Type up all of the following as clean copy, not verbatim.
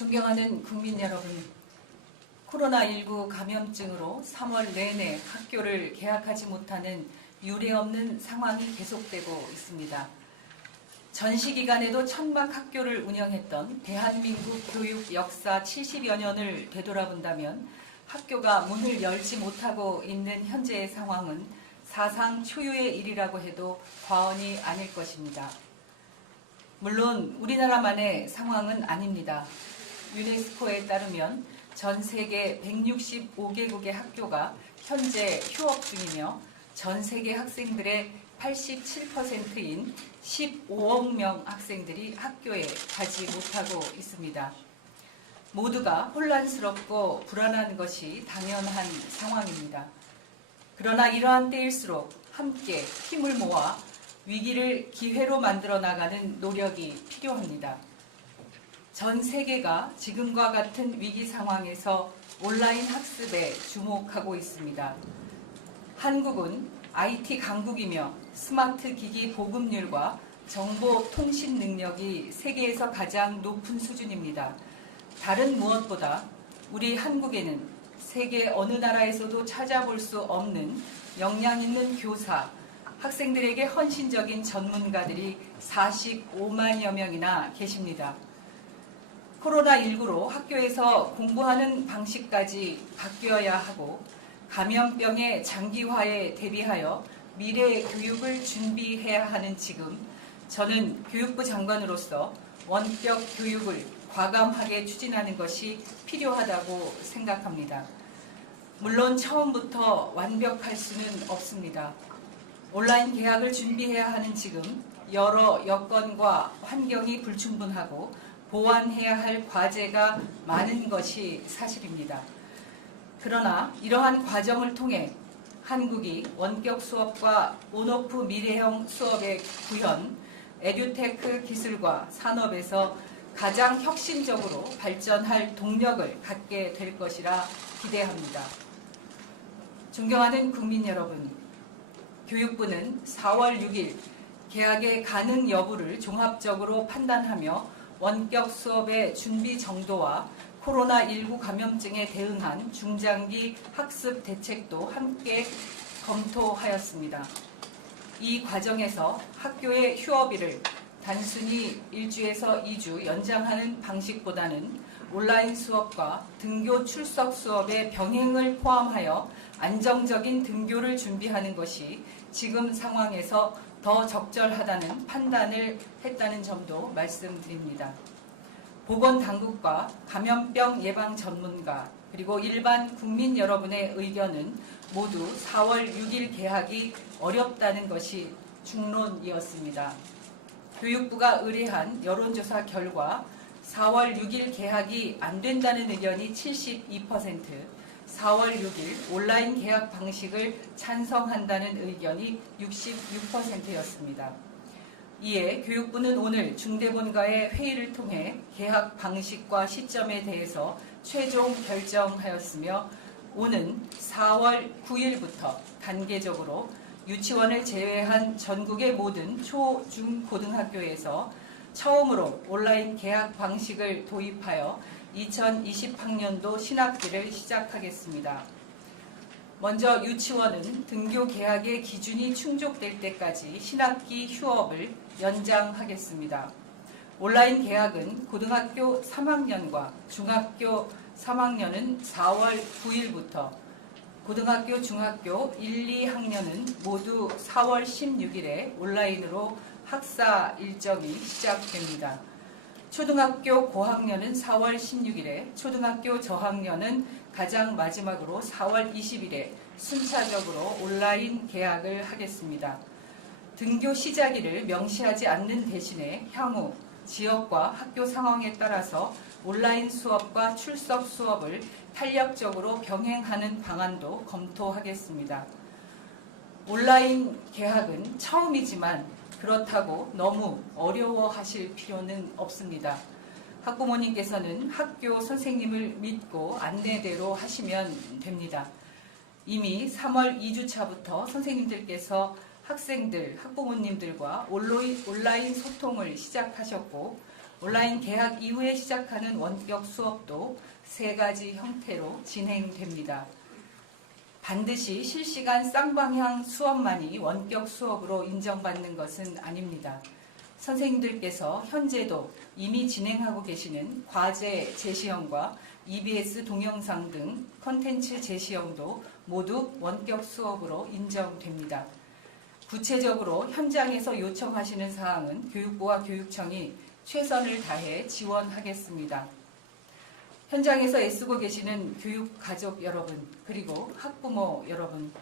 존경하는 국민 여러분, 코로나19 감염증으로 3월 내내 학교를 개학하지 못하는 유례없는 상황이 계속되고 있습니다. 전시 기간에도 천막 학교를 운영했던 대한민국 교육 역사 70여 년을 되돌아본다면 학교가 문을 열지 못하고 있는 현재의 상황은 사상 초유의 일이라고 해도 과언이 아닐 것입니다. 물론 우리나라만의 상황은 아닙니다. 유네스코에 따르면 전 세계 165개국의 학교가 현재 휴업 중이며 전 세계 학생들의 87%인 15억 명 학생들이 학교에 가지 못하고 있습니다. 모두가 혼란스럽고 불안한 것이 당연한 상황입니다. 그러나 이러한 때일수록 함께 힘을 모아 위기를 기회로 만들어 나가는 노력이 필요합니다. 전 세계가 지금과 같은 위기 상황에서 온라인 학습에 주목하고 있습니다. 한국은 IT 강국이며 스마트 기기 보급률과 정보 통신 능력이 세계에서 가장 높은 수준입니다. 다른 무엇보다 우리 한국에는 세계 어느 나라에서도 찾아볼 수 없는 역량 있는 교사, 학생들에게 헌신적인 전문가들이 45만여 명이나 계십니다. 코로나19로 학교에서 공부하는 방식까지 바뀌어야 하고 감염병의 장기화에 대비하여 미래 교육을 준비해야 하는 지금 저는 교육부 장관으로서 원격 교육을 과감하게 추진하는 것이 필요하다고 생각합니다. 물론 처음부터 완벽할 수는 없습니다. 온라인 개학을 준비해야 하는 지금 여러 여건과 환경이 불충분하고 보완해야 할 과제가 많은 것이 사실입니다. 그러나 이러한 과정을 통해 한국이 원격 수업과 온오프 미래형 수업의 구현, 에듀테크 기술과 산업에서 가장 혁신적으로 발전할 동력을 갖게 될 것이라 기대합니다. 존경하는 국민 여러분, 교육부는 4월 6일 개학의 가능 여부를 종합적으로 판단하며 원격 수업의 준비 정도와 코로나19 감염증에 대응한 중장기 학습 대책도 함께 검토하였습니다. 이 과정에서 학교의 휴업일을 단순히 1주에서 2주 연장하는 방식보다는 온라인 수업과 등교 출석 수업의 병행을 포함하여 안정적인 등교를 준비하는 것이 지금 상황에서 더 적절하다는 판단을 했다는 점도 말씀드립니다. 보건당국과 감염병 예방 전문가 그리고 일반 국민 여러분의 의견은 모두 4월 6일 개학이 어렵다는 것이 중론이었습니다. 교육부가 의뢰한 여론조사 결과 4월 6일 개학이 안 된다는 의견이 72%, 4월 6일 온라인 개학 방식을 찬성한다는 의견이 66%였습니다. 이에 교육부는 오늘 중대본과의 회의를 통해 개학 방식과 시점에 대해서 최종 결정하였으며 오는 4월 9일부터 단계적으로 유치원을 제외한 전국의 모든 초, 중, 고등학교에서 처음으로 온라인 개학 방식을 도입하여 2020학년도 신학기를 시작하겠습니다. 먼저 유치원은 등교 개학의 기준이 충족될 때까지 신학기 휴업을 연장하겠습니다. 온라인 개학은 고등학교 3학년과 중학교 3학년은 4월 9일부터, 고등학교, 중학교 1, 2학년은 모두 4월 16일에 온라인으로 학사 일정이 시작됩니다. 초등학교 고학년은 4월 16일에, 초등학교 저학년은 가장 마지막으로 4월 20일에 순차적으로 온라인 개학을 하겠습니다. 등교 시작일을 명시하지 않는 대신에 향후 지역과 학교 상황에 따라서 온라인 수업과 출석 수업을 탄력적으로 병행하는 방안도 검토하겠습니다. 온라인 개학은 처음이지만 그렇다고 너무 어려워하실 필요는 없습니다. 학부모님께서는 학교 선생님을 믿고 안내대로 하시면 됩니다. 이미 3월 2주차부터 선생님들께서 학생들, 학부모님들과 온라인 소통을 시작하셨고 온라인 개학 이후에 시작하는 원격 수업도 3가지 형태로 진행됩니다. 반드시 실시간 쌍방향 수업만이 원격 수업으로 인정받는 것은 아닙니다. 선생님들께서 현재도 이미 진행하고 계시는 과제 제시형과 EBS 동영상 등 콘텐츠 제시형도 모두 원격 수업으로 인정됩니다. 구체적으로 현장에서 요청하시는 사항은 교육부와 교육청이 최선을 다해 지원하겠습니다. 현장에서 애쓰고 계시는 교육가족 여러분, 그리고 학부모 여러분,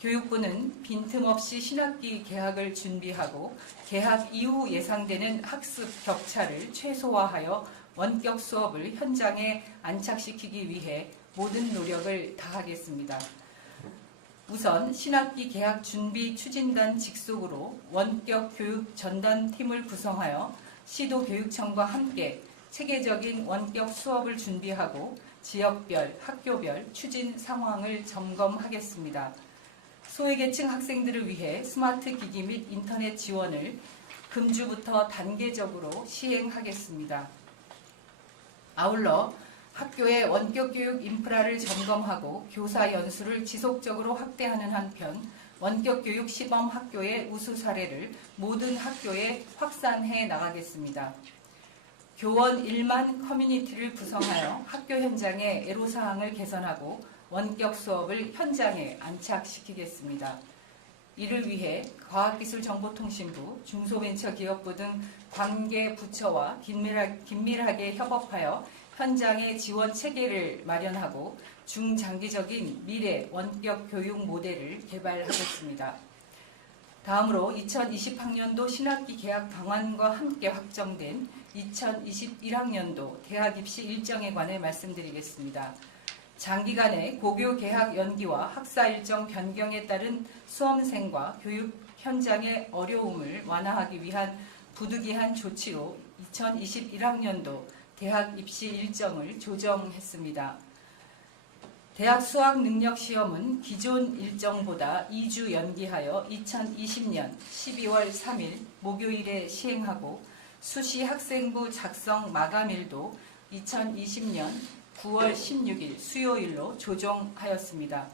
교육부는 빈틈없이 신학기 개학을 준비하고 개학 이후 예상되는 학습 격차를 최소화하여 원격 수업을 현장에 안착시키기 위해 모든 노력을 다하겠습니다. 우선 신학기 개학 준비 추진단 직속으로 원격 교육 전담팀을 구성하여 시도교육청과 함께 체계적인 원격 수업을 준비하고 지역별, 학교별 추진 상황을 점검하겠습니다. 소외계층 학생들을 위해 스마트 기기 및 인터넷 지원을 금주부터 단계적으로 시행하겠습니다. 아울러 학교의 원격 교육 인프라를 점검하고 교사 연수를 지속적으로 확대하는 한편 원격 교육 시범 학교의 우수 사례를 모든 학교에 확산해 나가겠습니다. 교원 1만 커뮤니티를 구성하여 학교 현장의 애로사항을 개선하고 원격 수업을 현장에 안착시키겠습니다. 이를 위해 과학기술정보통신부, 중소벤처기업부 등 관계 부처와 긴밀하게 협업하여 현장의 지원 체계를 마련하고 중장기적인 미래 원격 교육 모델을 개발하겠습니다. 다음으로 2020학년도 신학기 개학 방안과 함께 확정된 2021학년도 대학 입시 일정에 관해 말씀드리겠습니다. 장기간의 고교 개학 연기와 학사 일정 변경에 따른 수험생과 교육 현장의 어려움을 완화하기 위한 부득이한 조치로 2021학년도 대학 입시 일정을 조정했습니다. 대학 수학능력시험은 기존 일정보다 2주 연기하여 2020년 12월 3일 목요일에 시행하고 수시 학생부 작성 마감일도 2020년 9월 16일 수요일로 조정하였습니다.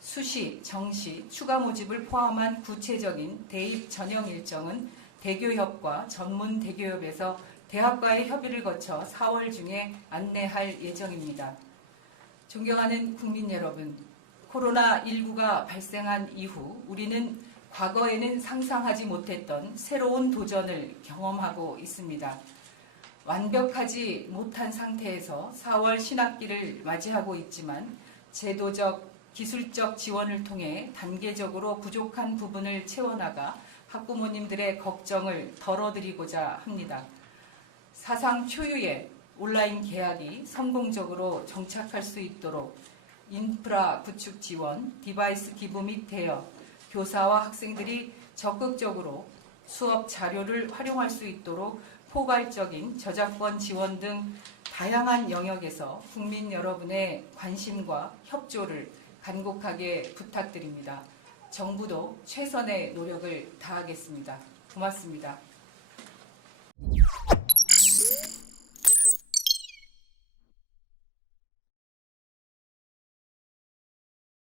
수시, 정시, 추가 모집을 포함한 구체적인 대입 전형 일정은 대교협과 전문 대교협에서 대학과의 협의를 거쳐 4월 중에 안내할 예정입니다. 존경하는 국민 여러분, 코로나19가 발생한 이후 우리는 과거에는 상상하지 못했던 새로운 도전을 경험하고 있습니다. 완벽하지 못한 상태에서 4월 신학기를 맞이하고 있지만 제도적, 기술적 지원을 통해 단계적으로 부족한 부분을 채워나가 학부모님들의 걱정을 덜어드리고자 합니다. 사상 초유의 온라인 개학이 성공적으로 정착할 수 있도록 인프라 구축 지원, 디바이스 기부 및 대여, 교사와 학생들이 적극적으로 수업 자료를 활용할 수 있도록 포괄적인 저작권 지원 등 다양한 영역에서 국민 여러분의 관심과 협조를 간곡하게 부탁드립니다. 정부도 최선의 노력을 다하겠습니다. 고맙습니다.